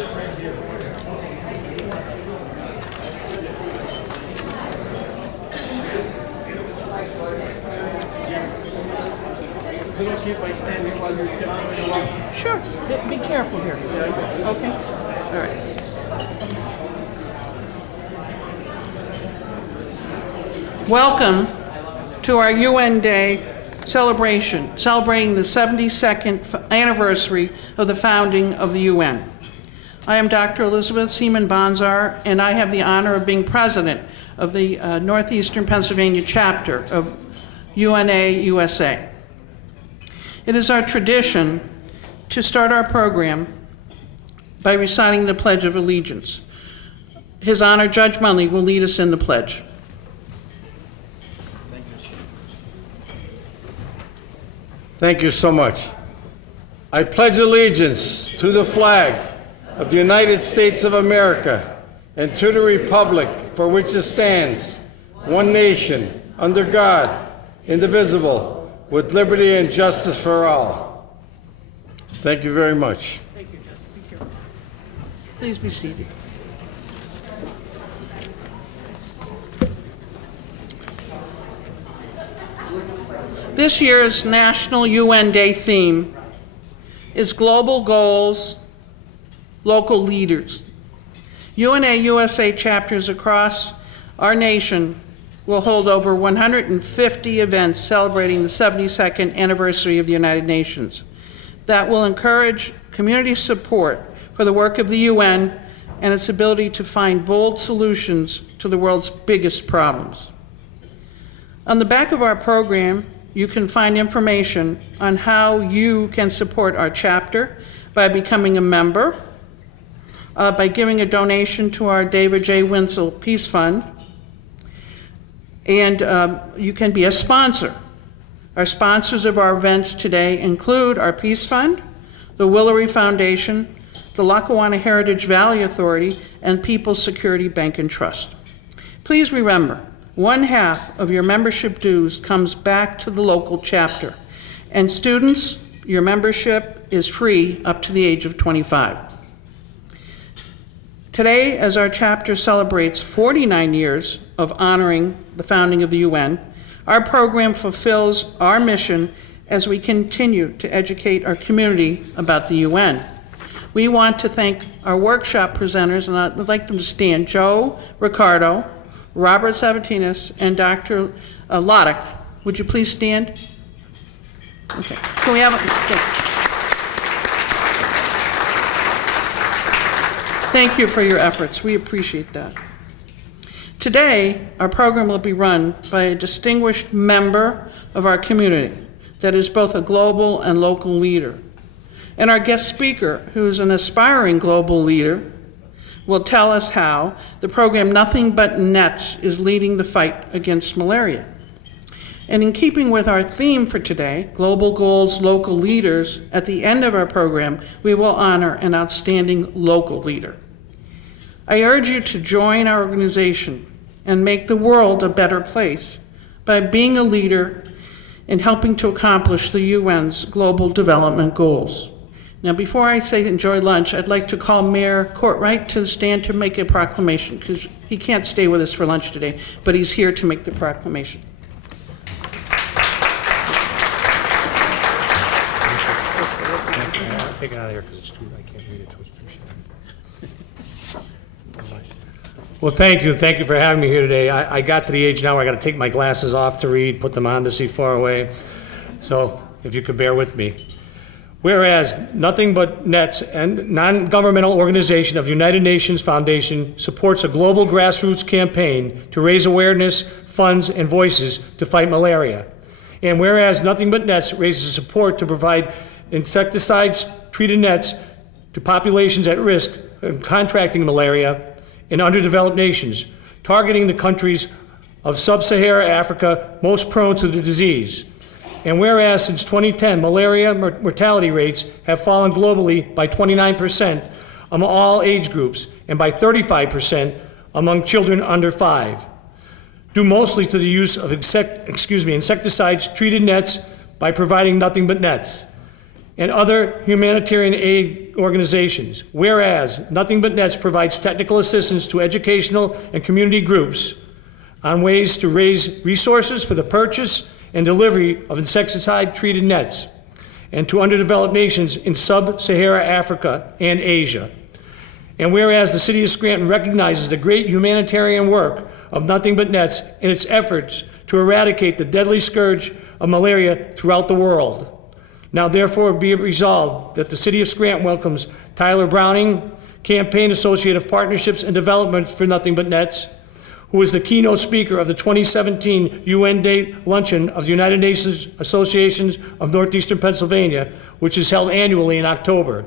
Is it okay if I stand here while you're getting along? Sure. Be careful here. Okay? All right. Welcome to our UN Day celebration, celebrating the 72nd anniversary of the founding of the UN. I am Dr. Elizabeth Seaman Bonzar, and I have the honor of being president of the Northeastern Pennsylvania chapter of UNA USA. It is our tradition to start our program by reciting the Pledge of Allegiance. His Honor, Judge Munley, will lead us in the pledge. Thank you so much. I pledge allegiance to the flag of the United States of America and to the republic for which it stands, one nation, under God, indivisible, with liberty and justice for all. Thank you very much. Thank you, Judge. Be careful. Please be seated. This year's National UN Day theme is Global Goals, Local Leaders. UNA USA chapters across our nation will hold over 150 events celebrating the 72nd anniversary of the United Nations that will encourage community support for the work of the UN and its ability to find bold solutions to the world's biggest problems. On the back of our program, you can find information on how you can support our chapter by becoming a member, by giving a donation to our David J. Winsel Peace Fund, and you can be a sponsor. Our sponsors of our events today include our Peace Fund, the Willery Foundation, the Lackawanna Heritage Valley Authority, and People's Security Bank and Trust. Please remember, 1/2 of your membership dues comes back to the local chapter. And students, your membership is free up to the age of 25. Today, as our chapter celebrates 49 years of honoring the founding of the UN, our program fulfills our mission as we continue to educate our community about the UN. We want to thank our workshop presenters, and I'd like them to stand, Joe Ricardo, Robert Sabatinas, and Dr. Loddick. Would you please stand? Okay. Can we have Thank you for your efforts. We appreciate that. Today, our program will be run by a distinguished member of our community that is both a global and local leader. And our guest speaker, who is an aspiring global leader, will tell us how the program Nothing But Nets is leading the fight against malaria. And in keeping with our theme for today, Global Goals, Local Leaders, at the end of our program, we will honor an outstanding local leader. I urge you to join our organization and make the world a better place by being a leader in helping to accomplish the UN's Global Development Goals. Now, before I say enjoy lunch, I'd like to call Mayor Courtwright to the stand to make a proclamation, because he can't stay with us for lunch today, but he's here to make the proclamation. Take it out of here because it's too, I can't read it, it's too shallow. Well, thank you for having me here today. I got to the age now where I got to take my glasses off to read, put them on to see far away. So if you could bear with me. Whereas Nothing But Nets, and non-governmental organization of United Nations Foundation, supports a global grassroots campaign to raise awareness, funds, and voices to fight malaria. And whereas Nothing But Nets raises support to provide insecticides-treated nets to populations at risk of contracting malaria in underdeveloped nations, targeting the countries of sub-Saharan Africa most prone to the disease. And whereas since 2010, malaria mortality rates have fallen globally by 29% among all age groups and by 35% among children under 5, due mostly to the use of insecticides-treated nets by providing Nothing But Nets. and other humanitarian aid organizations. Whereas Nothing But Nets provides technical assistance to educational and community groups on ways to raise resources for the purchase and delivery of insecticide-treated nets, and to underdeveloped nations in sub-Saharan Africa and Asia. And whereas the City of Scranton recognizes the great humanitarian work of Nothing But Nets in its efforts to eradicate the deadly scourge of malaria throughout the world. Now therefore be it resolved that the City of Scranton welcomes Tyler Browning, Campaign Associate of Partnerships and Development for Nothing But Nets, who is the keynote speaker of the 2017 UN Day Luncheon of the United Nations Associations of Northeastern Pennsylvania, which is held annually in October.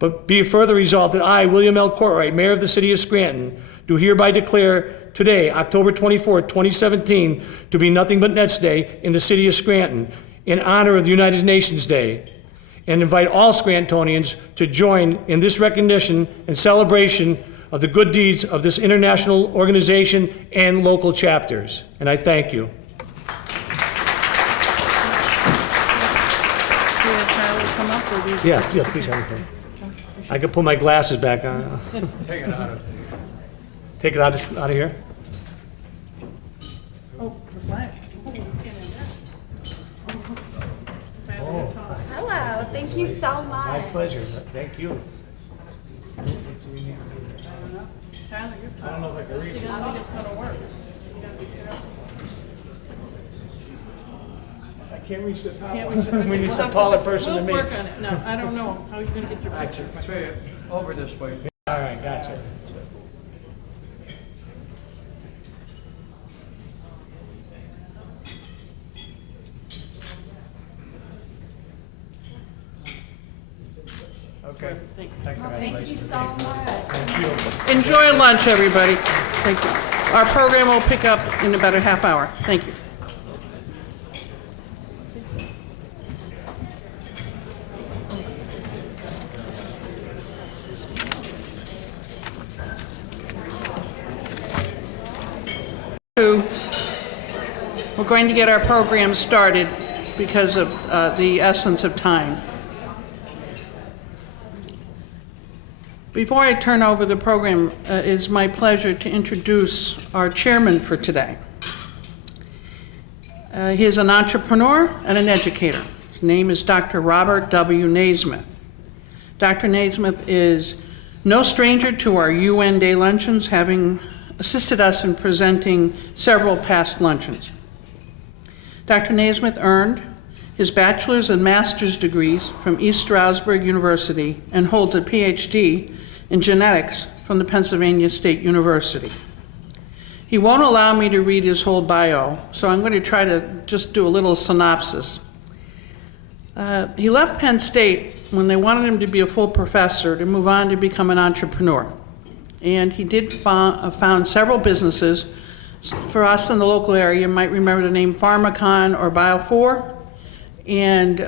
But be it further resolved that I, William L. Courtwright, Mayor of the City of Scranton, do hereby declare today, October 24, 2017, to be Nothing But Nets Day in the City of Scranton, in honor of the United Nations Day, and invite all Scrantonians to join in this recognition and celebration of the good deeds of this international organization and local chapters. And I thank you. Yeah, please have it. I could put my glasses back on. Take it out of. Take it out of here. Oh, the flag. Hello, thank you so My much. pleasure. Thank you. Tyler, you're I don't know if I can reach it. I think it's gonna work. I can't reach the top. Can't we- We need some taller person than me. We'll work on it. No, I don't know. How are you gonna get your picture? Say it over this way. All right, gotcha. Okay. Thank you so much. Enjoy lunch, everybody. Thank you. Our program will pick up in about a half hour. Thank you. We're going to get our program started because of the essence of time. Before I turn over the program, it is my pleasure to introduce our chairman for today. He is an entrepreneur and an educator. His name is Dr. Robert W. Naismith. Dr. Naismith is no stranger to our UN Day luncheons, having assisted us in presenting several past luncheons. Dr. Naismith earned his bachelor's and master's degrees from East Stroudsburg University and holds a PhD in genetics from the Pennsylvania State University. He won't allow me to read his whole bio, so I'm going to try to just do a little synopsis. He left Penn State when they wanted him to be a full professor to move on to become an entrepreneur. And he did found several businesses. For us in the local area, you might remember the name Pharmacon or Bio4. And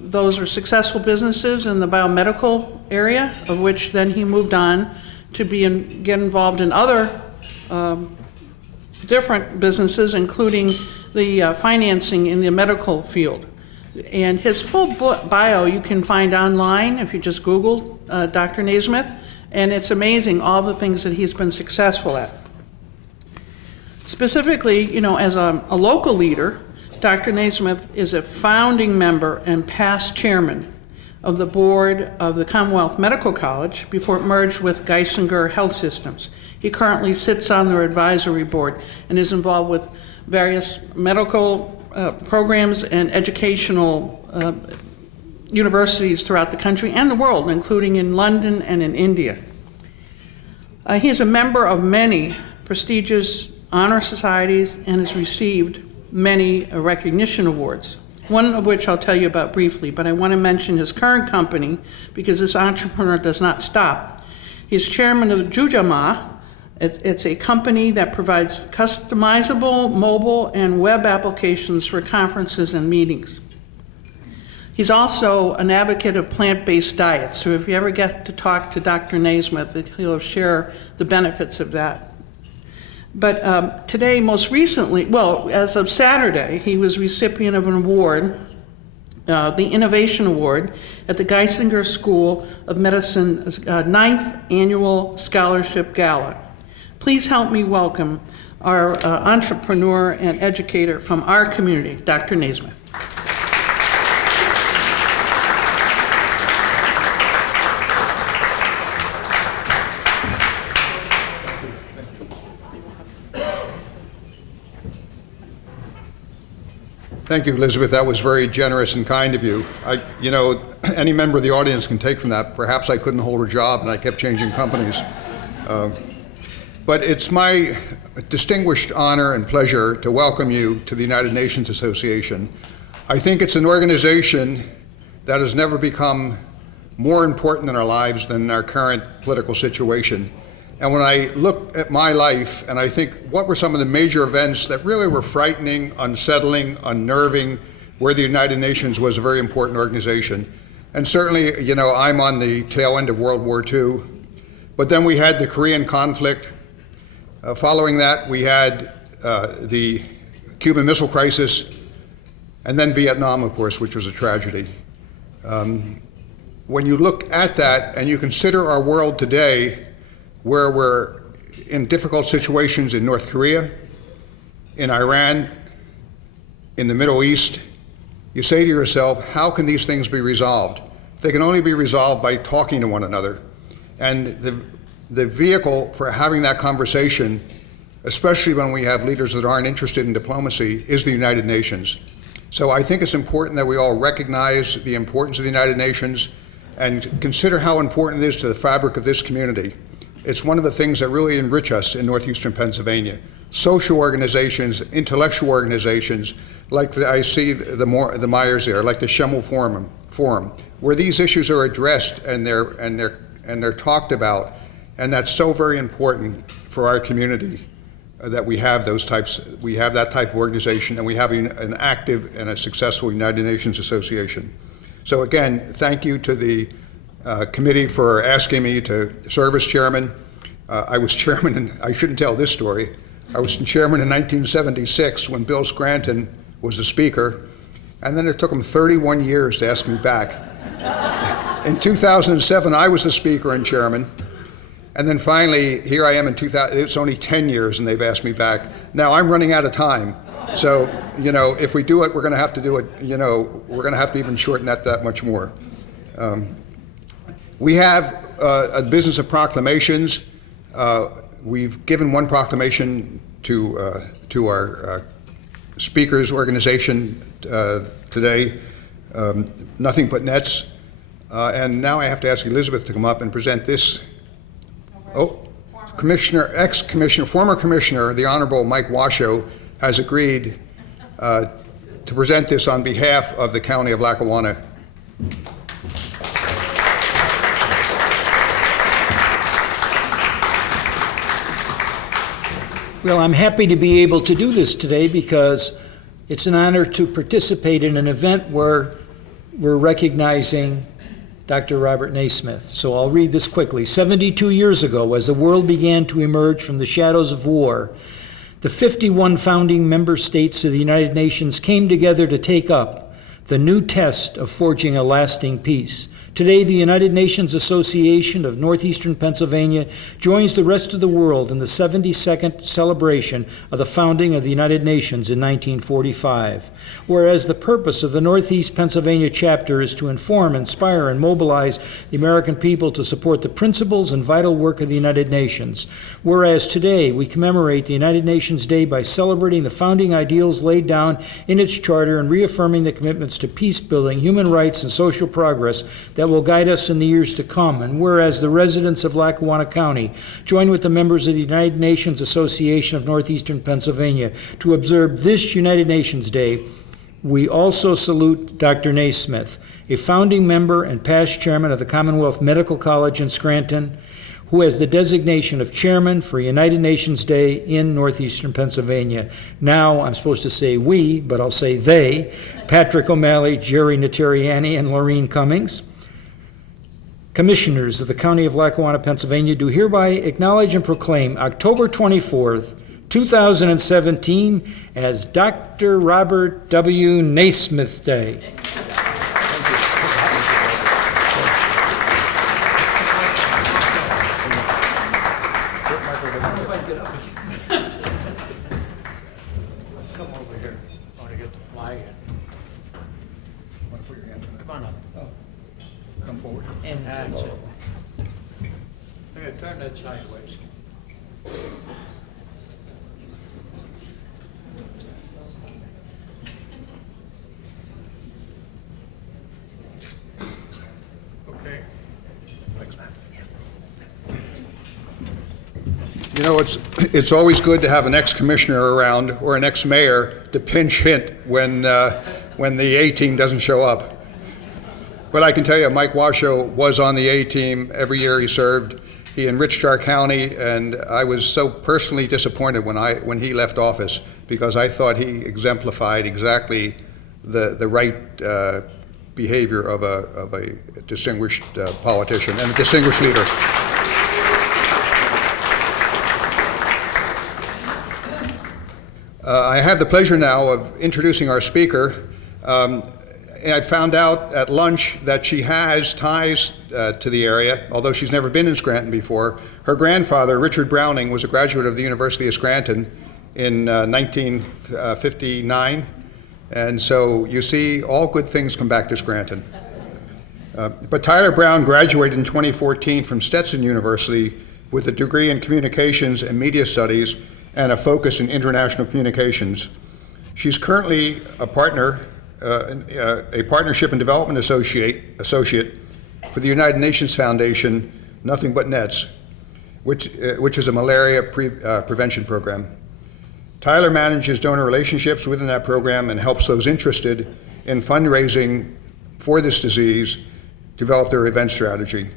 those are successful businesses in the biomedical area, of which then he moved on to get involved in other different businesses, including the financing in the medical field. And his full bio you can find online if you just Google Dr. Naismith, and it's amazing all the things that he's been successful at. Specifically, you know, as a local leader, Dr. Naismith is a founding member and past chairman of the board of the Commonwealth Medical College before it merged with Geisinger Health Systems. He currently sits on their advisory board and is involved with various medical programs and educational universities throughout the country and the world, including in London and in India. He is a member of many prestigious honor societies and has received many recognition awards, one of which I'll tell you about briefly, but I want to mention his current company because this entrepreneur does not stop. He's chairman of Jujama. It's a company that provides customizable mobile and web applications for conferences and meetings. He's also an advocate of plant-based diets, so if you ever get to talk to Dr. Naismith, he'll share the benefits of that. But today, most recently, well, as of Saturday, he was recipient of an award the Innovation Award at the Geisinger School of Medicine's 9th Annual Scholarship Gala. Please help me welcome our entrepreneur and educator from our community, Dr. Naismith. Thank you, Elizabeth. That was very generous and kind of you. Any member of the audience can take from that. Perhaps I couldn't hold a job and I kept changing companies. But it's my distinguished honor and pleasure to welcome you to the United Nations Association. I think it's an organization that has never become more important in our lives than in our current political situation. And when I look at my life and I think what were some of the major events that really were frightening, unsettling, unnerving, where the United Nations was a very important organization. And certainly, I'm on the tail end of World War II. But then we had the Korean conflict. Following that, we had the Cuban Missile Crisis, and then Vietnam, of course, which was a tragedy. When you look at that and you consider our world today, where we're in difficult situations in North Korea, in Iran, in the Middle East, you say to yourself, how can these things be resolved? They can only be resolved by talking to one another. And the vehicle for having that conversation, especially when we have leaders that aren't interested in diplomacy, is the United Nations. So I think it's important that we all recognize the importance of the United Nations and consider how important it is to the fabric of this community. It's one of the things that really enrich us in northeastern Pennsylvania. Social organizations, intellectual organizations, like I see the Myers there, like the Schemmel Forum, where these issues are addressed and they're talked about, and that's so very important for our community that we have that type of organization, and we have an active and a successful United Nations Association. So again, thank you to the committee for asking me to serve as chairman. I was chairman, and I shouldn't tell this story. I was chairman in 1976 when Bill Scranton was the speaker, and then it took him 31 years to ask me back. In 2007, I was the speaker and chairman, and then finally, here I am in 2000. It's only 10 years, and they've asked me back. Now I'm running out of time, so if we do it, we're going to have to do it. We're going to have to even shorten that much more. We have a business of proclamations. We've given one proclamation to our speakers organization today, Nothing But Nets. And now I have to ask Elizabeth to come up and present this. Former Commissioner, the Honorable Mike Washoe, has agreed to present this on behalf of the County of Lackawanna. Well, I'm happy to be able to do this today because it's an honor to participate in an event where we're recognizing Dr. Robert Naismith. So I'll read this quickly. 72 years ago, as the world began to emerge from the shadows of war, the 51 founding member states of the United Nations came together to take up the new test of forging a lasting peace. Today, the United Nations Association of Northeastern Pennsylvania joins the rest of the world in the 72nd celebration of the founding of the United Nations in 1945. Whereas the purpose of the Northeast Pennsylvania chapter is to inform, inspire, and mobilize the American people to support the principles and vital work of the United Nations. Whereas today, we commemorate the United Nations Day by celebrating the founding ideals laid down in its charter and reaffirming the commitments to peace building, human rights, and social progress that will guide us in the years to come. And whereas the residents of Lackawanna County join with the members of the United Nations Association of Northeastern Pennsylvania to observe this United Nations Day, we also salute Dr. Naismith, a founding member and past chairman of the Commonwealth Medical College in Scranton, who has the designation of chairman for United Nations Day in Northeastern Pennsylvania. Now, I'm supposed to say we, but I'll say they, Patrick O'Malley, Jerry Natariani, and Laureen Cummings. Commissioners of the County of Lackawanna, Pennsylvania, do hereby acknowledge and proclaim October 24th, 2017 as Dr. Robert W. Naismith Day. Yeah, turn that sideways. Okay. You know, it's always good to have an ex-commissioner around or an ex-mayor to pinch hit when the A-team doesn't show up. But I can tell you, Mike Washoe was on the A-team every year he served. He enriched our county, and I was so personally disappointed when he left office, because I thought he exemplified exactly the right behavior of a distinguished politician and a distinguished leader. I have the pleasure now of introducing our speaker. I found out at lunch that she has ties to the area, although she's never been in Scranton before. Her grandfather, Richard Browning, was a graduate of the University of Scranton in 1959. And so you see, all good things come back to Scranton. But Tyler Brown graduated in 2014 from Stetson University with a degree in communications and media studies and a focus in international communications. She's currently a partner, a partnership and development associate for the United Nations Foundation, Nothing But Nets, which is a malaria prevention program. Tyler manages donor relationships within that program and helps those interested in fundraising for this disease develop their event strategy.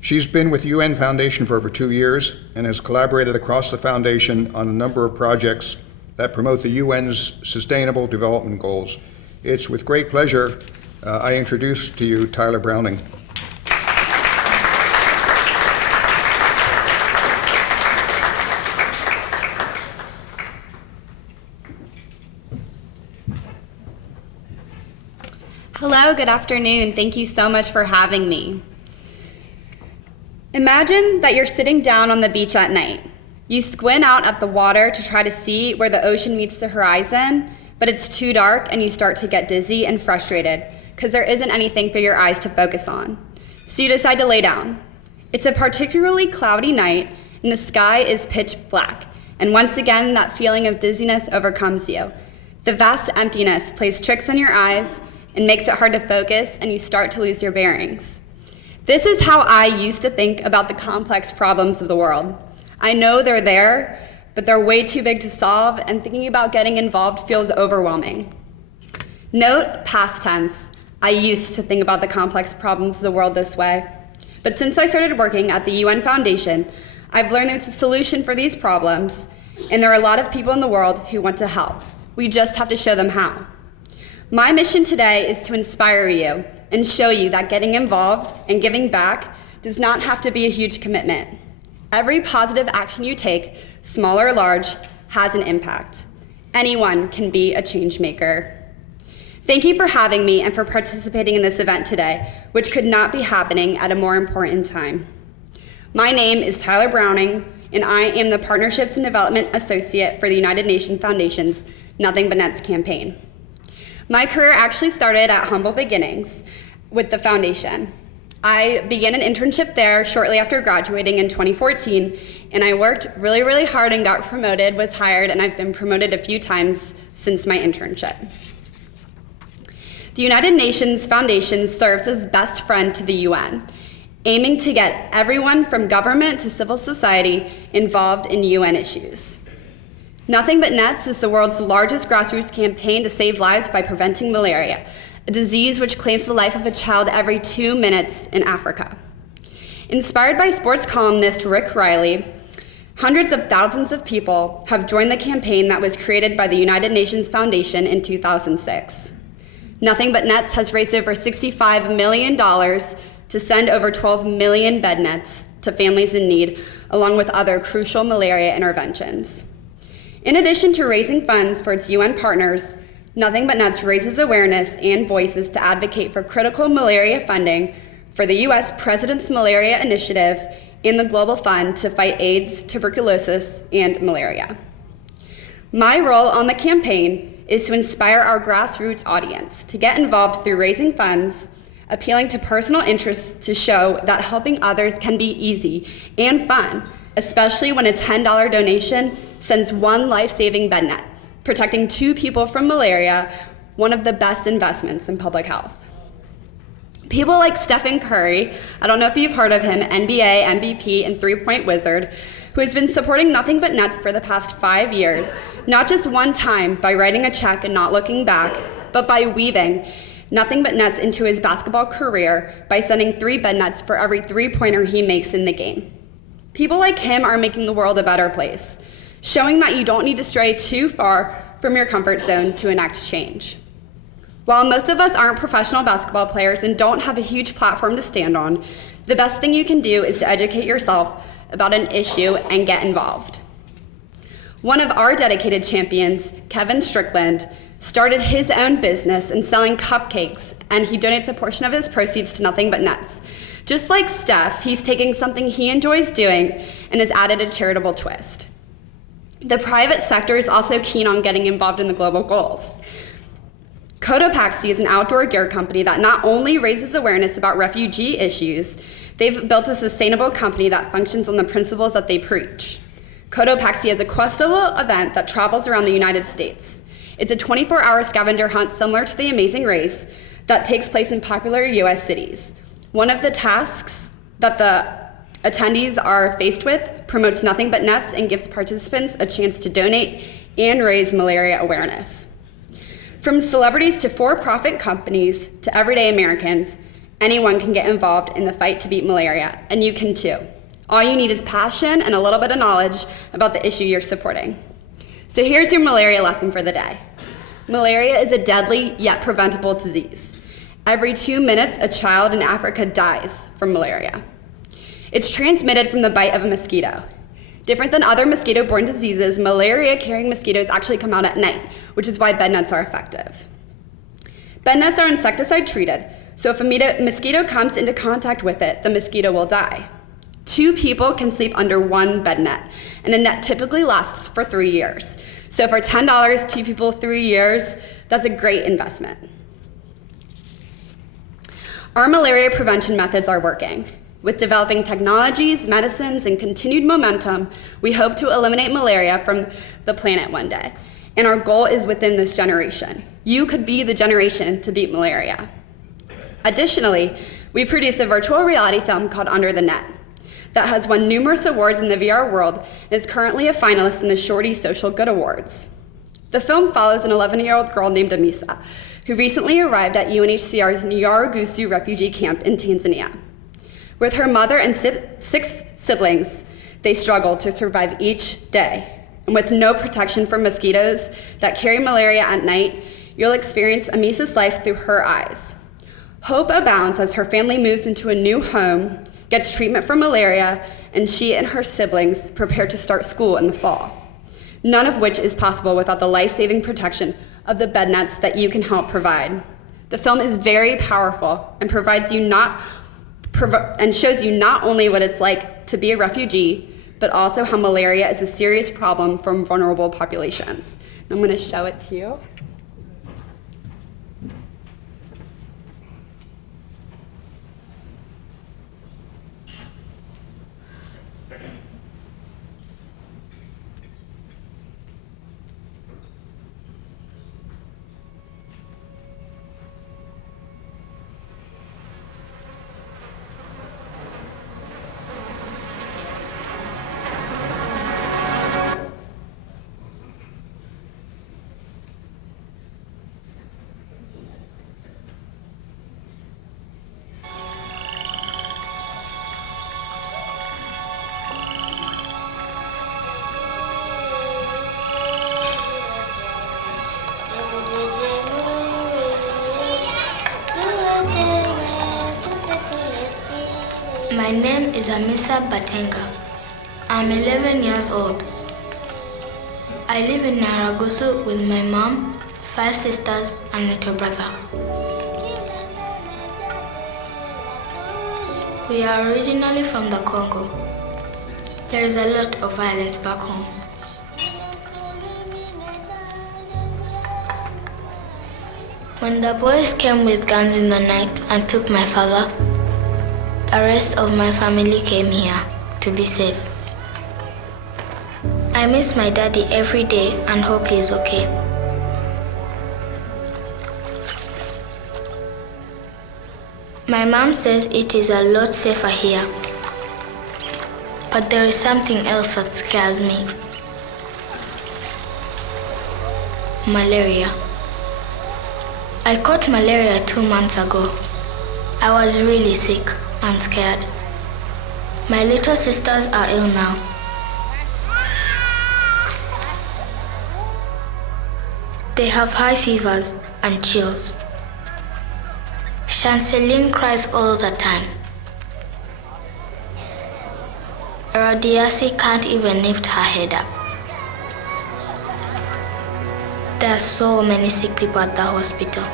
She's been with UN Foundation for over 2 years and has collaborated across the foundation on a number of projects that promote the UN's Sustainable Development Goals. It's with great pleasure I introduce to you Tyler Browning. Hello, good afternoon. Thank you so much for having me. Imagine that you're sitting down on the beach at night. You squint out at the water to try to see where the ocean meets the horizon, but it's too dark and you start to get dizzy and frustrated because there isn't anything for your eyes to focus on. So you decide to lay down. It's a particularly cloudy night and the sky is pitch black. And once again, that feeling of dizziness overcomes you. The vast emptiness plays tricks on your eyes and makes it hard to focus, and you start to lose your bearings. This is how I used to think about the complex problems of the world. I know they're there, but they're way too big to solve, and thinking about getting involved feels overwhelming. Note past tense. I used to think about the complex problems of the world this way. But since I started working at the UN Foundation, I've learned there's a solution for these problems, and there are a lot of people in the world who want to help. We just have to show them how. My mission today is to inspire you and show you that getting involved and giving back does not have to be a huge commitment. Every positive action you take, small or large, has an impact. Anyone can be a change maker. Thank you for having me and for participating in this event today, which could not be happening at a more important time. My name is Tyler Browning, and I am the Partnerships and Development Associate for the United Nations Foundation's Nothing But Nets campaign. My career actually started at humble beginnings with the foundation. I began an internship there shortly after graduating in 2014, and I worked really, really hard and got promoted, was hired, and I've been promoted a few times since my internship. The United Nations Foundation serves as best friend to the UN, aiming to get everyone from government to civil society involved in UN issues. Nothing But Nets is the world's largest grassroots campaign to save lives by preventing malaria, a disease which claims the life of a child every 2 minutes in Africa. Inspired by sports columnist Rick Riley, hundreds of thousands of people have joined the campaign that was created by the United Nations Foundation in 2006. Nothing But Nets has raised over $65 million to send over 12 million bed nets to families in need, along with other crucial malaria interventions. In addition to raising funds for its UN partners, Nothing But Nets raises awareness and voices to advocate for critical malaria funding for the US President's Malaria Initiative and the Global Fund to fight AIDS, tuberculosis, and malaria. My role on the campaign is to inspire our grassroots audience to get involved through raising funds, appealing to personal interests to show that helping others can be easy and fun, especially when a $10 donation sends one life-saving bed net, protecting 2 people from malaria, one of the best investments in public health. People like Stephen Curry, I don't know if you've heard of him, NBA MVP and three-point wizard, who has been supporting Nothing But Nets for the past 5 years, not just one time by writing a check and not looking back, but by weaving Nothing But Nets into his basketball career by sending 3 bed nets for every three-pointer he makes in the game. People like him are making the world a better place, showing that you don't need to stray too far from your comfort zone to enact change. While most of us aren't professional basketball players and don't have a huge platform to stand on, the best thing you can do is to educate yourself about an issue and get involved. One of our dedicated champions, Kevin Strickland, started his own business in selling cupcakes, and he donates a portion of his proceeds to Nothing But Nets. Just like Steph, he's taking something he enjoys doing and has added a charitable twist. The private sector is also keen on getting involved in the global goals. Cotopaxi is an outdoor gear company that not only raises awareness about refugee issues, they've built a sustainable company that functions on the principles that they preach. Cotopaxi is a questable event that travels around the United States. It's a 24-hour scavenger hunt similar to the Amazing Race that takes place in popular US cities. One of the tasks that the attendees are faced with promotes Nothing But Nets and gives participants a chance to donate and raise malaria awareness. From celebrities to for-profit companies to everyday Americans, anyone can get involved in the fight to beat malaria, and you can too. All you need is passion and a little bit of knowledge about the issue you're supporting. So here's your malaria lesson for the day. Malaria is a deadly yet preventable disease. Every 2 minutes, a child in Africa dies from malaria. It's transmitted from the bite of a mosquito. Different than other mosquito-borne diseases, malaria-carrying mosquitoes actually come out at night, which is why bed nets are effective. Bed nets are insecticide-treated, so if a mosquito comes into contact with it, the mosquito will die. 2 people can sleep under 1 bed net, and a net typically lasts for 3 years. So for $10, 2 people, 3 years, that's a great investment. Our malaria prevention methods are working. With developing technologies, medicines, and continued momentum, we hope to eliminate malaria from the planet one day. And our goal is within this generation. You could be the generation to beat malaria. Additionally, we produce a virtual reality film called Under the Net that has won numerous awards in the VR world and is currently a finalist in the Shorty Social Good Awards. The film follows an 11-year-old girl named Amisa, who recently arrived at UNHCR's Nyarugusu refugee camp in Tanzania. With her mother and 6 siblings, they struggle to survive each day. And with no protection from mosquitoes that carry malaria at night, you'll experience Amisa's life through her eyes. Hope abounds as her family moves into a new home, gets treatment for malaria, and she and her siblings prepare to start school in the fall. None of which is possible without the life-saving protection of the bed nets that you can help provide. The film is very powerful and shows you not only what it's like to be a refugee, but also how malaria is a serious problem for vulnerable populations. I'm going to show it to you. My name is Amisa Batenga. I'm 11 years old. I live in Nyarugusu with my mom, 5 sisters, and little brother. We are originally from the Congo. There is a lot of violence back home. When the boys came with guns in the night and took my father, the rest of my family came here to be safe. I miss my daddy every day and hope he is okay. My mom says it is a lot safer here, but there is something else that scares me. Malaria. I caught malaria 2 months ago. I was really sick and scared. My little sisters are ill now. They have high fevers and chills. Chanceline cries all the time. Rodiasi can't even lift her head up. There are so many sick people at the hospital.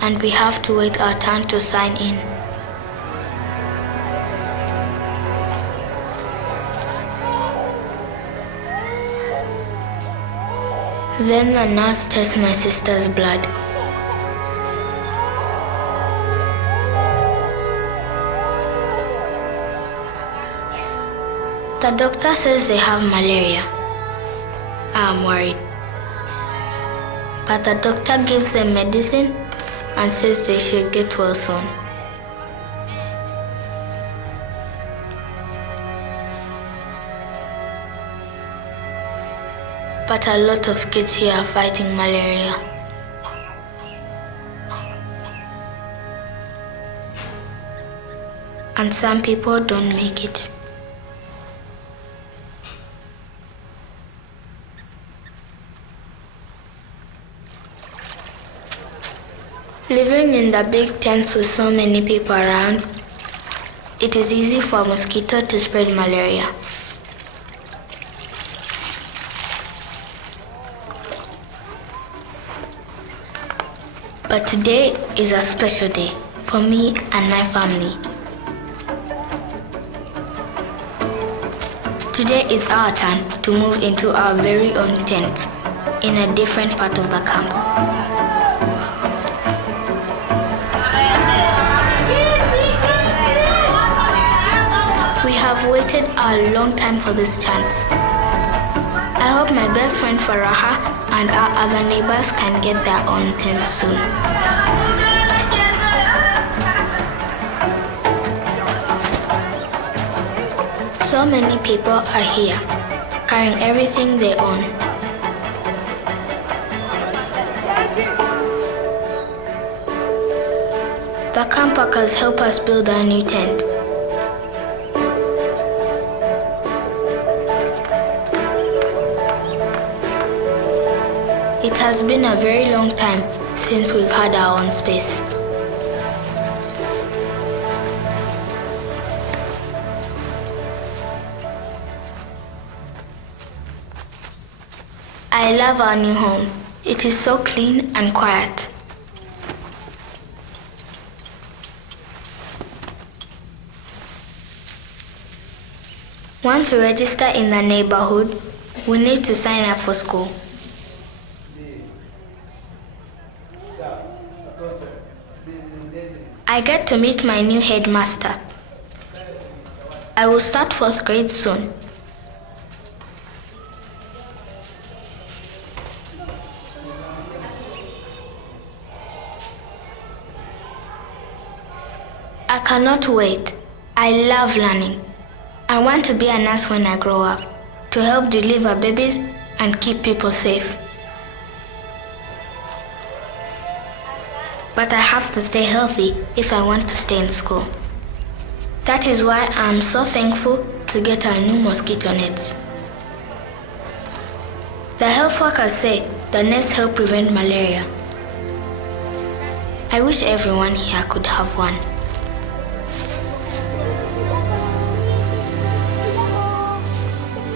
And we have to wait our turn to sign in. Then the nurse tests my sister's blood. The doctor says they have malaria. I'm worried. But the doctor gives them medicine and says they should get well soon. But a lot of kids here are fighting malaria. And some people don't make it. Living in the big tents with so many people around, it is easy for a mosquito to spread malaria. But today is a special day for me and my family. Today is our turn to move into our very own tent in a different part of the camp. We have waited a long time for this chance. I hope my best friend Faraha and our other neighbors can get their own tent soon. So many people are here, carrying everything they own. The camp workers help us build our new tent. It has been a very long time since we've had our own space. I love our new home. It is so clean and quiet. Once we register in the neighborhood, we need to sign up for school. I get to meet my new headmaster. I will start 4th grade soon. I cannot wait. I love learning. I want to be a nurse when I grow up, to help deliver babies and keep people safe. But I have to stay healthy if I want to stay in school. That is why I am so thankful to get our new mosquito nets. The health workers say the nets help prevent malaria. I wish everyone here could have one.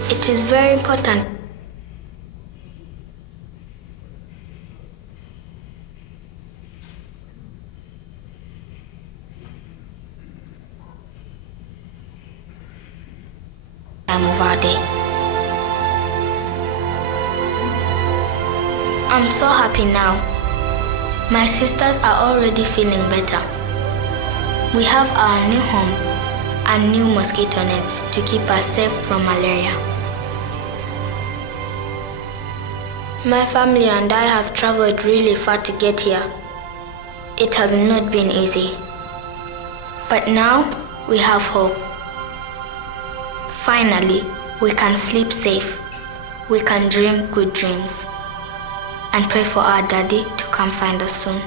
It is very important. Time of our day. I'm so happy now. My sisters are already feeling better. We have our new home and new mosquito nets to keep us safe from malaria. My family and I have traveled really far to get here. It has not been easy. But now we have hope. Finally, we can sleep safe. We can dream good dreams. And pray for our daddy to come find us soon.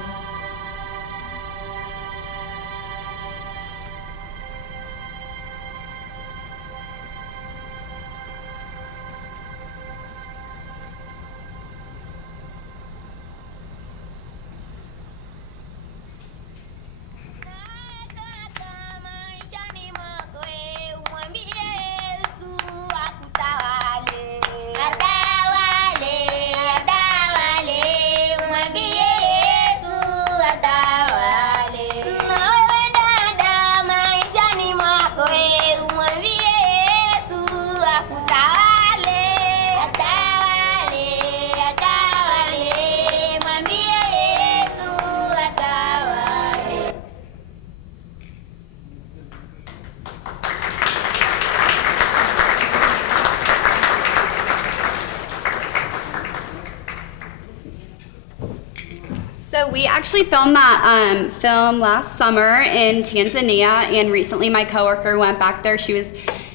So we actually filmed that film last summer in Tanzania, and recently my coworker went back there. She was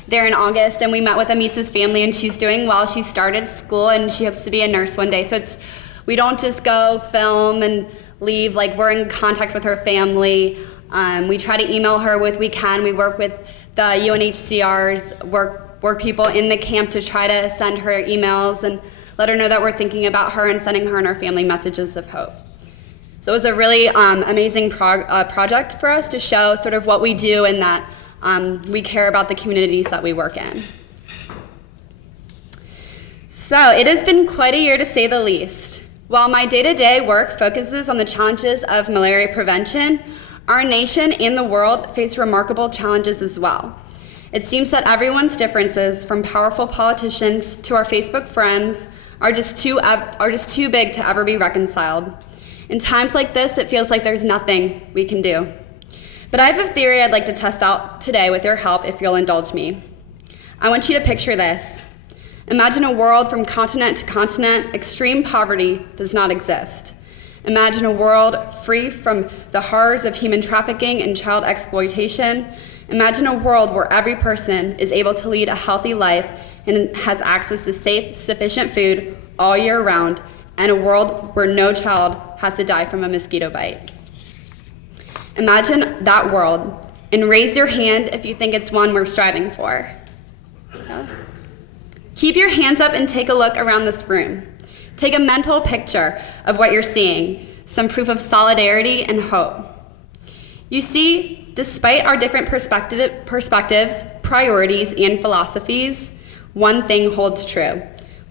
there in August, and we met with Amisa's family, and she's doing well. She started school, and she hopes to be a nurse one day. So we don't just go film and leave. Like, we're in contact with her family. We try to email her with we can. We work with the UNHCR's work people in the camp to try to send her emails and let her know that we're thinking about her and sending her and her family messages of hope. So it was a really amazing project for us to show sort of what we do and that we care about the communities that we work in. So it has been quite a year to say the least. While my day-to-day work focuses on the challenges of malaria prevention, our nation and the world face remarkable challenges as well. It seems that everyone's differences, from powerful politicians to our Facebook friends, are just too big to ever be reconciled. In times like this, it feels like there's nothing we can do. But I have a theory I'd like to test out today with your help, if you'll indulge me. I want you to picture this. Imagine a world from continent to continent. Extreme poverty does not exist. Imagine a world free from the horrors of human trafficking and child exploitation. Imagine a world where every person is able to lead a healthy life and has access to safe, sufficient food all year round, and a world where no child has to die from a mosquito bite. Imagine that world, and raise your hand if you think it's one we're striving for. Yeah. Keep your hands up and take a look around this room. Take a mental picture of what you're seeing, some proof of solidarity and hope. You see, despite our different perspectives, priorities, and philosophies, one thing holds true.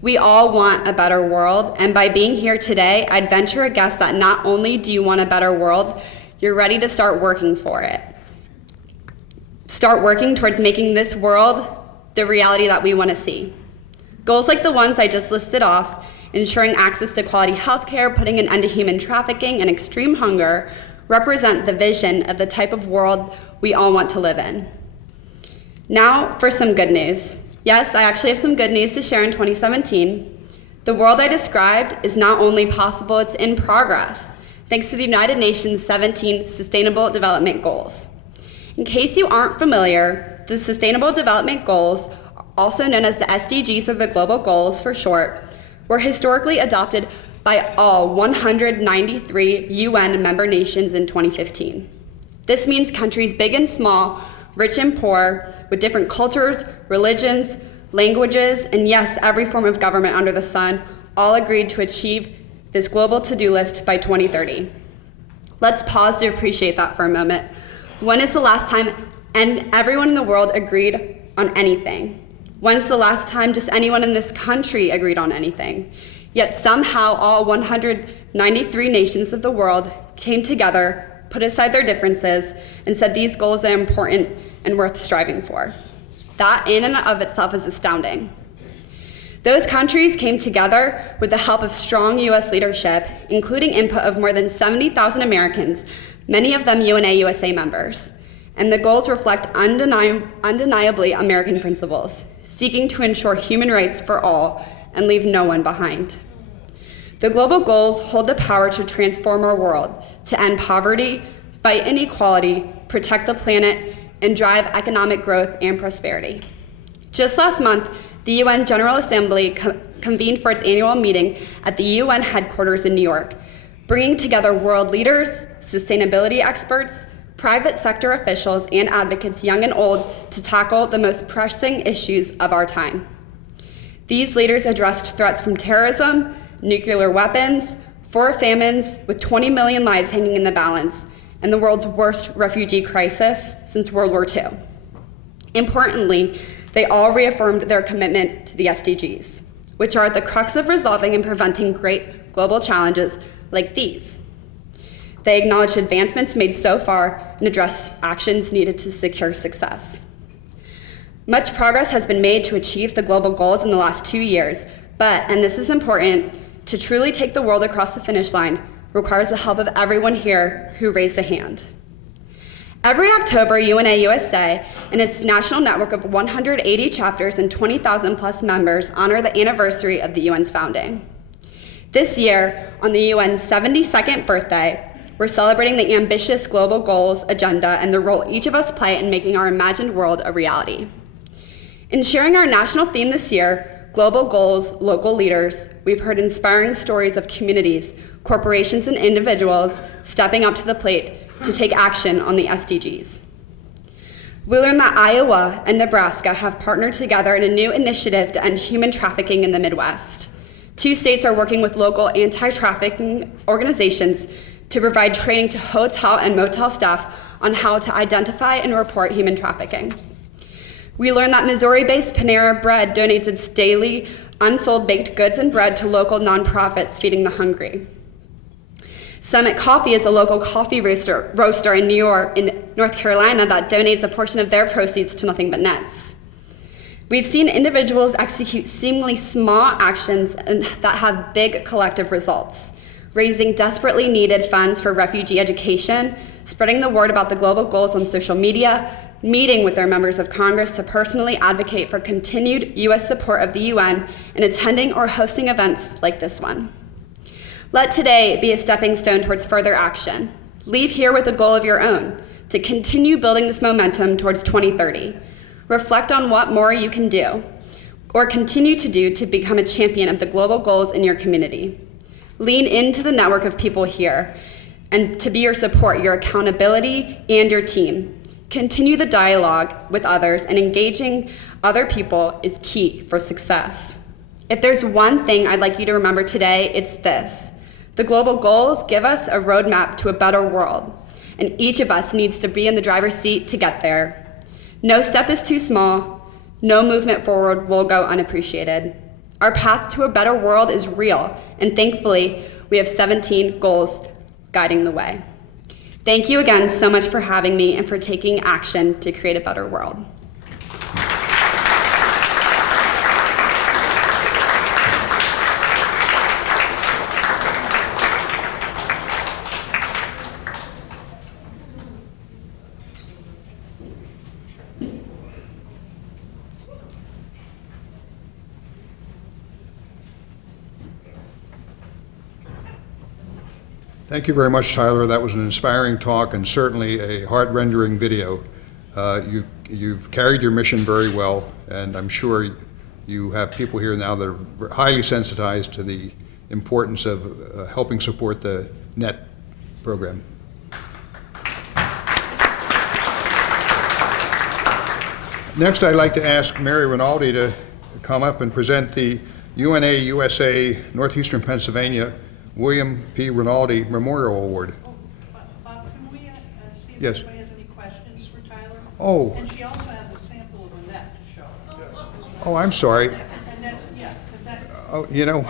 We all want a better world, and by being here today, I'd venture a guess that not only do you want a better world, you're ready to start working for it. Start working towards making this world the reality that we want to see. Goals like the ones I just listed off, ensuring access to quality healthcare, putting an end to human trafficking and extreme hunger, represent the vision of the type of world we all want to live in. Now for some good news. Yes, I actually have some good news to share in 2017. The world I described is not only possible, it's in progress, thanks to the United Nations 17 Sustainable Development Goals. In case you aren't familiar, the Sustainable Development Goals, also known as the SDGs or the Global Goals for short, were historically adopted by all 193 UN member nations in 2015. This means countries big and small, rich and poor, with different cultures, religions, languages, and yes, every form of government under the sun, all agreed to achieve this global to-do list by 2030. Let's pause to appreciate that for a moment. When is the last time everyone in the world agreed on anything? When's the last time just anyone in this country agreed on anything? Yet somehow all 193 nations of the world came together, put aside their differences, and said these goals are important and worth striving for. That in and of itself is astounding. Those countries came together with the help of strong U.S. leadership, including input of more than 70,000 Americans, many of them UNA USA members. And the goals reflect undeniably American principles, seeking to ensure human rights for all and leave no one behind. The global goals hold the power to transform our world, to end poverty, fight inequality, protect the planet, and drive economic growth and prosperity. Just last month, the UN General Assembly convened for its annual meeting at the UN headquarters in New York, bringing together world leaders, sustainability experts, private sector officials, and advocates young and old to tackle the most pressing issues of our time. These leaders addressed threats from terrorism, nuclear weapons, 4 famines with 20 million lives hanging in the balance, and the world's worst refugee crisis since World War II. Importantly, they all reaffirmed their commitment to the SDGs, which are at the crux of resolving and preventing great global challenges like these. They acknowledged advancements made so far and addressed actions needed to secure success. Much progress has been made to achieve the global goals in the last 2 years, but, and this is important, to truly take the world across the finish line requires the help of everyone here who raised a hand. Every October, UNA USA and its national network of 180 chapters and 20,000 plus members honor the anniversary of the UN's founding. This year, on the UN's 72nd birthday, we're celebrating the ambitious global goals agenda and the role each of us play in making our imagined world a reality. In sharing our national theme this year, Global Goals, Local Leaders, we've heard inspiring stories of communities, corporations, and individuals stepping up to the plate to take action on the SDGs. We learned that Iowa and Nebraska have partnered together in a new initiative to end human trafficking in the Midwest. 2 states are working with local anti-trafficking organizations to provide training to hotel and motel staff on how to identify and report human trafficking. We learned that Missouri-based Panera Bread donates its daily unsold baked goods and bread to local nonprofits feeding the hungry. Summit Coffee is a local coffee roaster in North Carolina that donates a portion of their proceeds to Nothing But Nets. We've seen individuals execute seemingly small actions that have big collective results, raising desperately needed funds for refugee education, spreading the word about the global goals on social media, meeting with their members of Congress to personally advocate for continued U.S. support of the UN, and attending or hosting events like this one. Let today be a stepping stone towards further action. Leave here with a goal of your own to continue building this momentum towards 2030. Reflect on what more you can do or continue to do to become a champion of the global goals in your community. Lean into the network of people here and to be your support, your accountability, and your team. Continue the dialogue with others, and engaging other people is key for success. If there's one thing I'd like you to remember today, it's this. The global goals give us a roadmap to a better world, and each of us needs to be in the driver's seat to get there. No step is too small. No movement forward will go unappreciated. Our path to a better world is real, and thankfully, we have 17 goals guiding the way. Thank you again so much for having me and for taking action to create a better world. Thank you very much, Tyler. That was an inspiring talk and certainly a heart-rendering video. You've carried your mission very well, and I'm sure you have people here now that are highly sensitized to the importance of helping support the NET program. Next, I'd like to ask Mary Rinaldi to come up and present the UNA USA Northeastern Pennsylvania William P. Rinaldi Memorial Award. Bob, can we see if Yes. anybody has any questions for Tyler? Oh. And she also has a sample of a net to show. Oh, I'm sorry. And then, yeah, 'cause that, Oh, you know,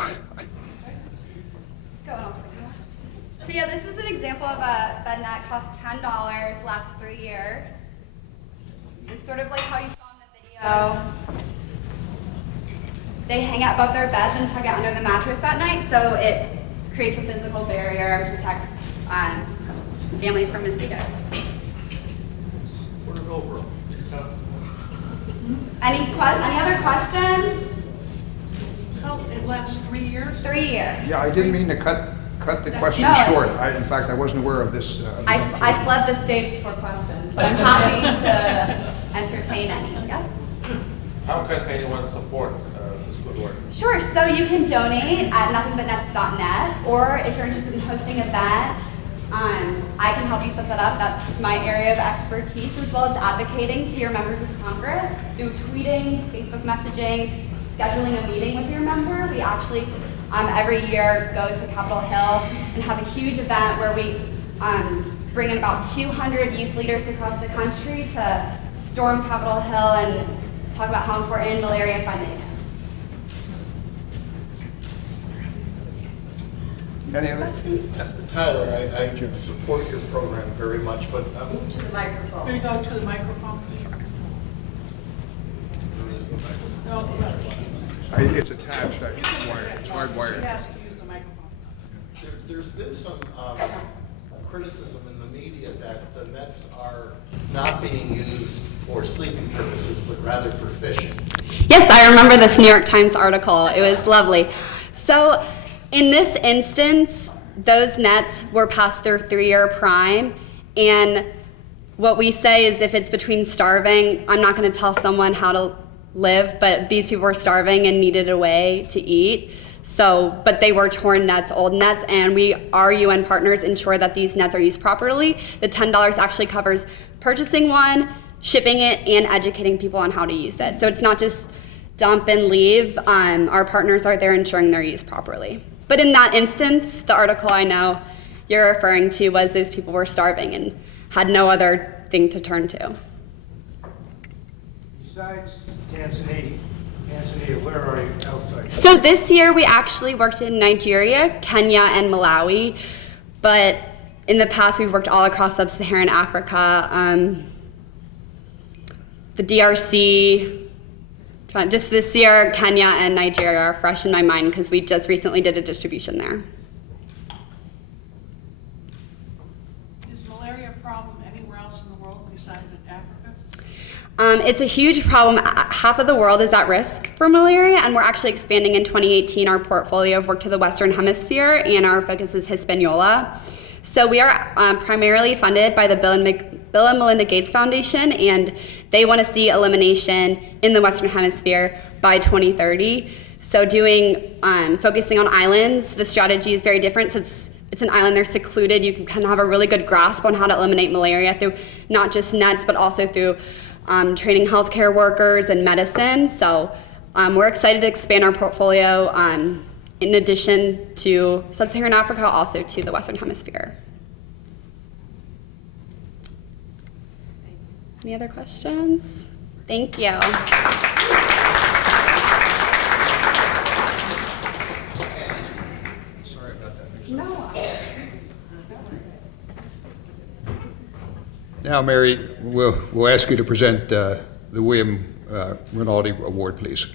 So yeah, this is an example of a bed net cost $10, lasts 3 years. It's sort of like how you saw in the video. They hang it above their beds and tuck it under the mattress at night, so it creates a physical barrier and protects families from mosquitoes. Any other questions? How, it lasts 3 years? 3 years. Yeah, I didn't mean to cut the question No. short. In fact, I wasn't aware of this. I fled the stage before questions, but I'm happy to entertain any. Yes? How can anyone support this good work? Sure. So you can donate at nothingbutnets.net, or if you're interested in hosting an event, I can help you set that up. That's my area of expertise, as well as advocating to your members of Congress through tweeting, Facebook messaging, scheduling a meeting with your member. We actually every year go to Capitol Hill and have a huge event where we bring in about 200 youth leaders across the country to storm Capitol Hill and talk about how important malaria funding is. Any other? Tyler, I support your program very much, but Move to the microphone. Here you go, to the microphone. No, It's attached. It's wired. It's hardwired. has to use the microphone. there's been some criticism in the media that the nets are not being used for sleeping purposes, but rather for fishing. Yes, I remember this New York Times article. It was lovely. So in this instance, those nets were past their 3-year prime, and what we say is if it's between starving, I'm not going to tell someone how to live, but these people were starving and needed a way to eat. So, but they were torn nets, old nets, and our UN partners ensure that these nets are used properly. The $10 actually covers purchasing one, shipping it, and educating people on how to use it. So it's not just dump and leave. Our partners are there ensuring they're used properly. But in that instance, the article I know you're referring to was those people were starving and had no other thing to turn to. Besides Tanzania, where are you outside? So this year we actually worked in Nigeria, Kenya, and Malawi, but in the past we've worked all across sub-Saharan Africa, the DRC. Just this year, Kenya and Nigeria are fresh in my mind because we just recently did a distribution there. Is malaria a problem anywhere else in the world besides in Africa? It's a huge problem. Half of the world is at risk for malaria, and we're actually expanding in 2018 our portfolio of work to the Western Hemisphere, and our focus is Hispaniola. So we are primarily funded by the Bill and Melinda Gates Foundation, and they want to see elimination in the Western Hemisphere by 2030. So focusing on islands, the strategy is very different. Since it's an island, they're secluded, you can kind of have a really good grasp on how to eliminate malaria through not just nets, but also through training healthcare workers and medicine. So we're excited to expand our portfolio in addition to sub-Saharan Africa, also to the Western Hemisphere. Any other questions? Thank you. Sorry about that. No. Now, Mary, we'll ask you to present the William Rinaldi Award, please.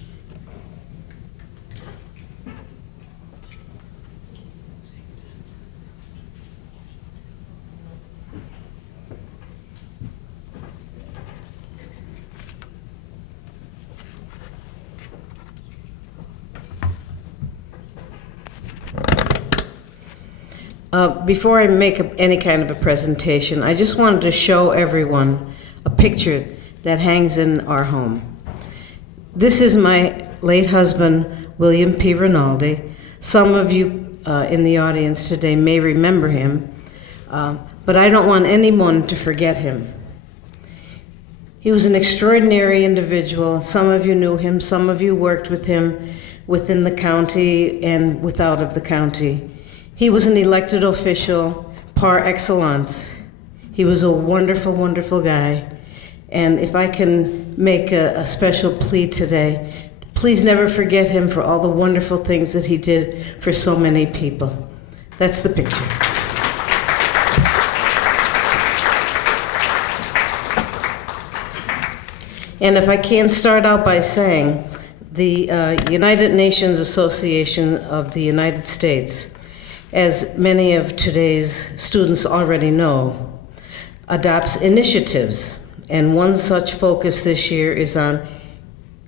Before I make any kind of a presentation, I just wanted to show everyone a picture that hangs in our home. This is my late husband, William P. Rinaldi. Some of you in the audience today may remember him, but I don't want anyone to forget him. He was an extraordinary individual. Some of you knew him, some of you worked with him within the county and without of the county. He was an elected official par excellence. He was a wonderful, wonderful guy. And if I can make a special plea today, please never forget him for all the wonderful things that he did for so many people. That's the picture. And if I can start out by saying The United Nations Association of the United States, as many of today's students already know, adopts initiatives, and one such focus this year is on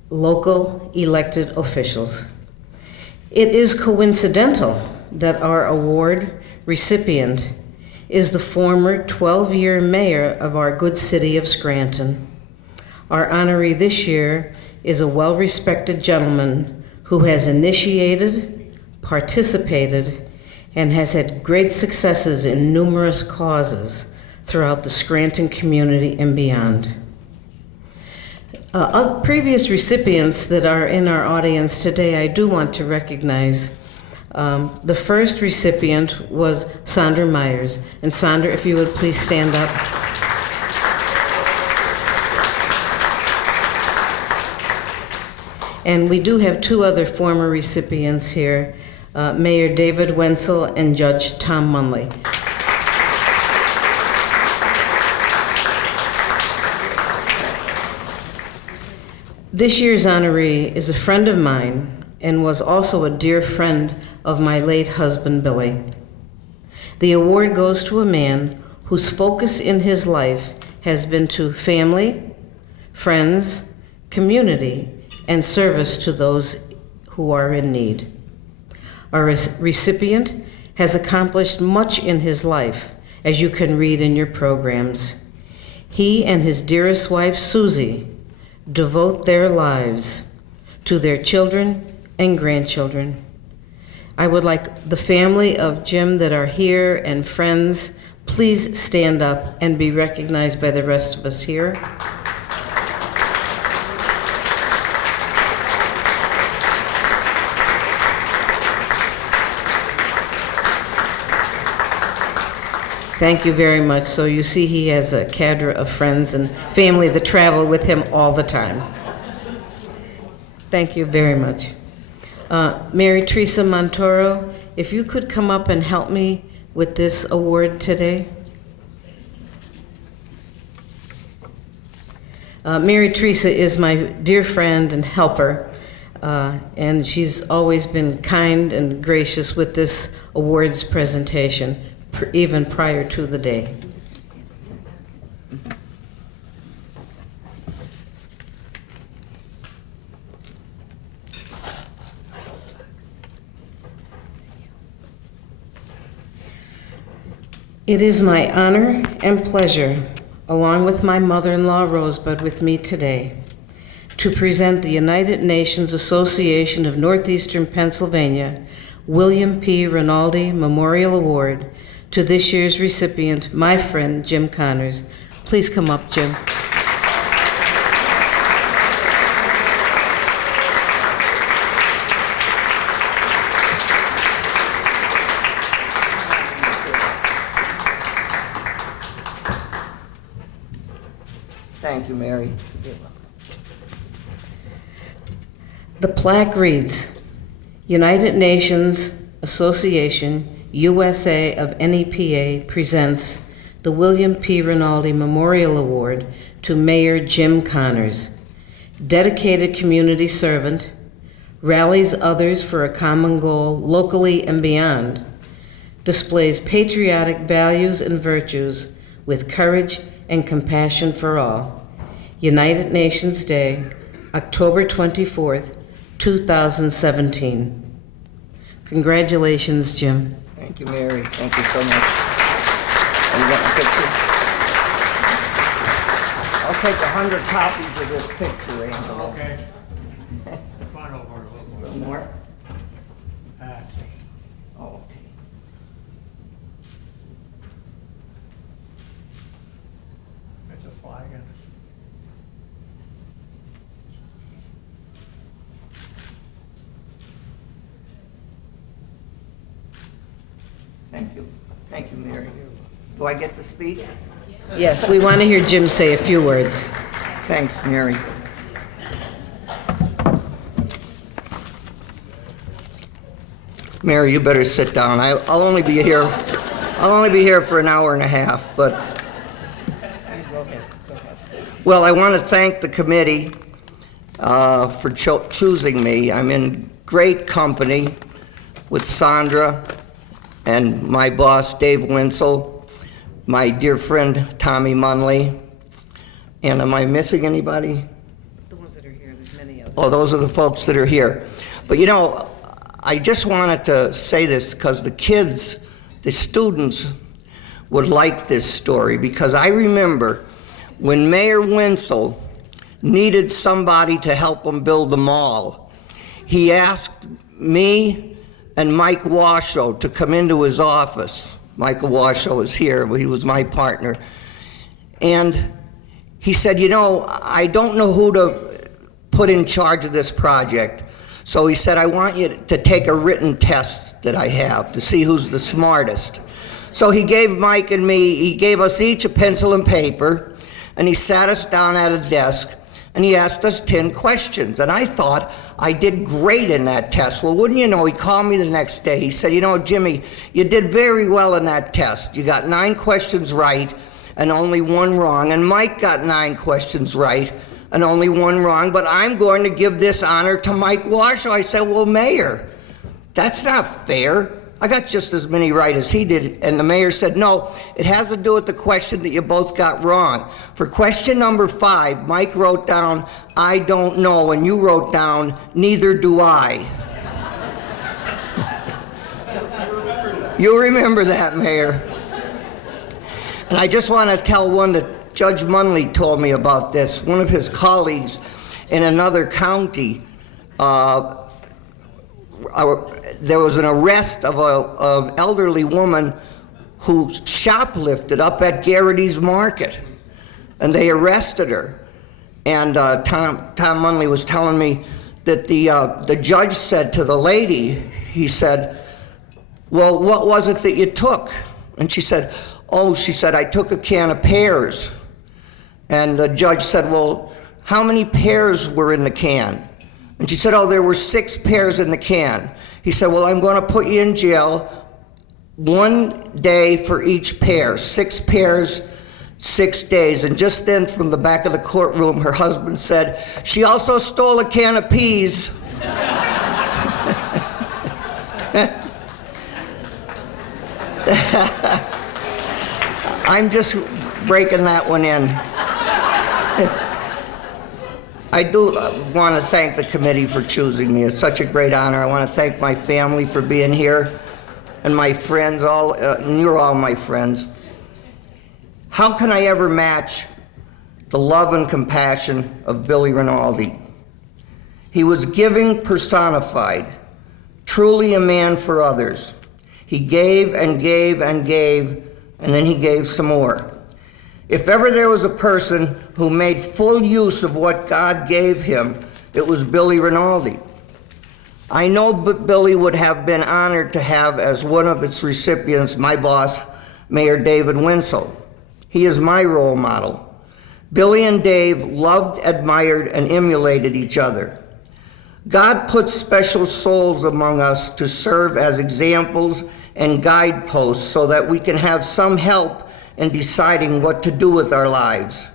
local elected officials. It is coincidental that our award recipient is the former 12-year mayor of our good city of Scranton. Our honoree this year is a well-respected gentleman who has initiated, participated, and has had great successes in numerous causes throughout the Scranton community and beyond. Previous recipients that are in our audience today, I do want to recognize. The first recipient was Sandra Myers. And Sandra, if you would please stand up. And we do have two other former recipients here, Mayor David Wenzel and Judge Tom Munley. This year's honoree is a friend of mine and was also a dear friend of my late husband, Billy. The award goes to a man whose focus in his life has been to family, friends, community, and service to those who are in need. Our recipient has accomplished much in his life, as you can read in your programs. He and his dearest wife, Susie, devote their lives to their children and grandchildren. I would like the family of Jim that are here and friends, please stand up and be recognized by the rest of us here. Thank you very much. So you see he has a cadre of friends and family that travel with him all the time. Thank you very much. Mary Teresa Montoro, if you could come up and help me with this award today. Mary Teresa is my dear friend and helper, and she's always been kind and gracious with this awards presentation, even prior to the day. It is my honor and pleasure, along with my mother-in-law Rosebud with me today, to present the United Nations Association of Northeastern Pennsylvania William P. Rinaldi Memorial Award to this year's recipient, my friend Jim Connors. Please come up, Jim. Thank you, Mary. The plaque reads, United Nations Association, USA of NEPA presents the William P. Rinaldi Memorial Award to Mayor Jim Connors, dedicated community servant, rallies others for a common goal locally and beyond, displays patriotic values and virtues with courage and compassion for all. United Nations Day, October 24th, 2017. Congratulations, Jim. Thank you, Mary. Thank you so much. Are you getting a picture? I'll take 100 copies of this picture, Angela. Okay. Come on over a little more. More? Oh, okay. It's a flag. Thank you. Thank you, Mary. Do I get to speak? Yes, we want to hear Jim say a few words. Thanks, Mary. Mary, you better sit down. I'll only be here for an hour and a half, but well, I want to thank the committee for choosing me. I'm in great company with Sandra and my boss, Dave Winsel, my dear friend, Tommy Munley. And am I missing anybody? The ones that are here, there's many others. Oh, those are the folks that are here. But you know, I just wanted to say this because the kids, the students, would like this story, because I remember when Mayor Winsel needed somebody to help him build the mall, he asked me and Mike Washoe to come into his office. Michael Washoe is here, but he was my partner. And he said, you know, I don't know who to put in charge of this project. So he said, I want you to take a written test that I have to see who's the smartest. So he gave Mike and me, he gave us each a pencil and paper, and he sat us down at a desk, and he asked us 10 questions. And I thought I did great in that test. Well, wouldn't you know, he called me the next day. He said, you know, Jimmy, you did very well in that test. You got 9 questions right and only 1 wrong. And Mike got 9 questions right and only 1 wrong. But I'm going to give this honor to Mike Washoe. I said, well, Mayor, that's not fair. I got just as many right as he did. And the mayor said, no, it has to do with the question that you both got wrong. For question number 5, Mike wrote down, I don't know, and you wrote down, neither do I. You remember that, Mayor. And I just want to tell one that Judge Munley told me about this. One of his colleagues in another county, there was an arrest of an elderly woman who shoplifted up at Garrity's Market, and they arrested her. And Tom Munley was telling me that the judge said to the lady, he said, well, what was it that you took? And she said, oh, she said, I took a can of pears. And the judge said, well, how many pears were in the can? And she said, oh, there were 6 pears in the can. He said, well, I'm going to put you in jail 1 day for each pear, 6 pears, 6 days. And just then, from the back of the courtroom, her husband said, she also stole a can of peas. I'm just breaking that one in. I do want to thank the committee for choosing me. It's such a great honor. I want to thank my family for being here, and my friends, you're all my friends. How can I ever match the love and compassion of Billy Rinaldi? He was giving personified, truly a man for others. He gave and gave and gave, and then he gave some more. If ever there was a person who made full use of what God gave him, it was Billy Rinaldi. I know Billy would have been honored to have as one of its recipients my boss, Mayor David Winsel. He is my role model. Billy and Dave loved, admired, and emulated each other. God put special souls among us to serve as examples and guideposts so that we can have some help in deciding what to do with our lives.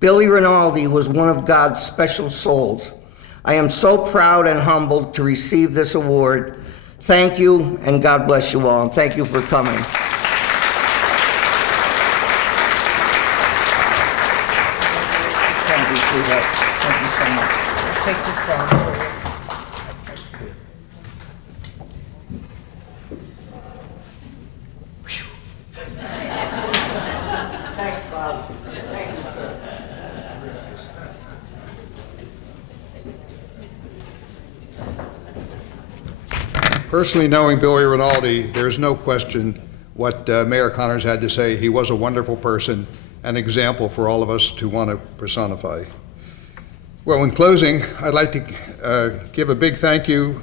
Billy Rinaldi was one of God's special souls. I am so proud and humbled to receive this award. Thank you, and God bless you all, and thank you for coming. Thank you, sweetheart. Thank you so much. Take this down for you. Personally knowing Billy Rinaldi, there's no question what Mayor Connors had to say. He was a wonderful person, an example for all of us to want to personify. Well, in closing, I'd like to give a big thank you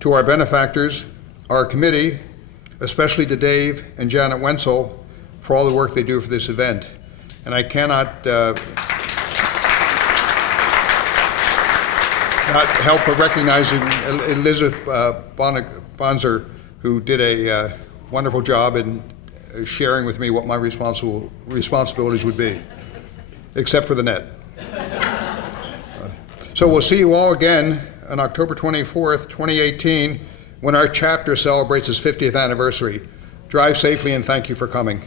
to our benefactors, our committee, especially to Dave and Janet Wenzel for all the work they do for this event. And I cannot not help but recognizing Elizabeth Bonzer, who did a wonderful job in sharing with me what my responsibilities would be, except for the net. So we'll see you all again on October 24th, 2018, when our chapter celebrates its 50th anniversary. Drive safely and thank you for coming.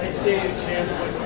I see you, Chancellor.